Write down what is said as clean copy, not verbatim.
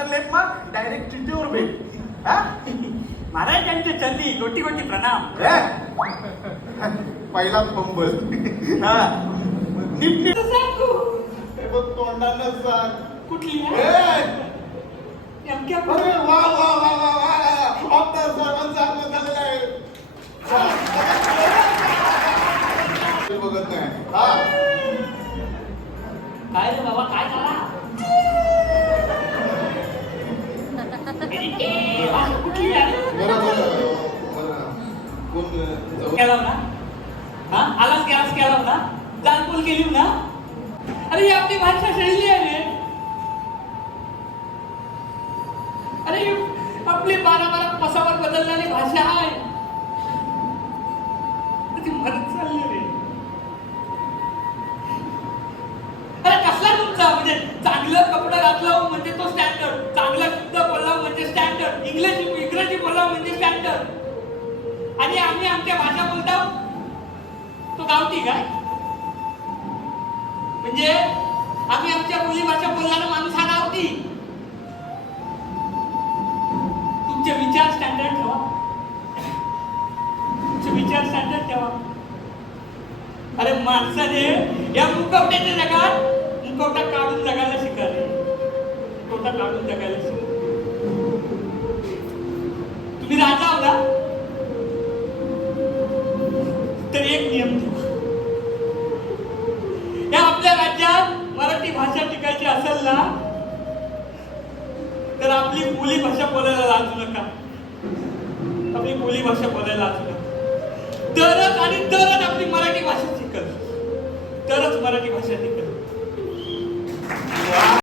बदललेत मग डायरेक्ट चिठ्ठीवर भेट. हा? महाराज त्यांचे चल्ली गोटी गोटी प्रणाम. हे? पहिला फंबल. हा. नीट नीट हे बघ तोंडानं सांग. कुठली हे! नेमक्या अरे वा वा वा वा वा आमदार साहेबांचा आगमन झालेलं आहे. बघत नाही. हा. काय रे बाबा काय झाला? कुठली आहे? केला ना हा आलाच गॅस केला ना जालपूल केली ना. अरे ही आपली भाषा शैली आहे रे. अरे ही आपली 12 पसावर बदलणारी भाषा आहे. ती मरत चालली रे. अरे कसला तुमचा म्हणजे चांगलं कपडं घातलं म्हणजे तो स्टँडर्ड, चांगला शब्द बोलला म्हणजे स्टँडर्ड, इंग्रजी बोलला म्हणजे स्टँडर्ड, आणि आम्ही आमच्या भाषा बोलतो तो गावठी काय? म्हणजे आम्ही आमच्या बोली भाषा बोलणारा माणूस हा गावठी. तुमचे विचार स्टँडर्ड ठेवा. तुमचे विचार स्टँडर्ड ठेवा. अरे माणसाने या मुखवट्याच्या जगात मुखवटा काढून जगायला शिकावे. मुखवटा काढून जगायला शिका. तुम्ही राजा होता तर एक नियम ठेवा. या आपल्या राज्यात मराठी भाषा टिकायची असेल ना तर आपली बोली भाषा बोलायला लाजू नका. आपली बोली भाषा बोलायला लाजू नका. तरच आणि तरच आपली मराठी भाषा शिकल. तरच मराठी भाषा टिकल.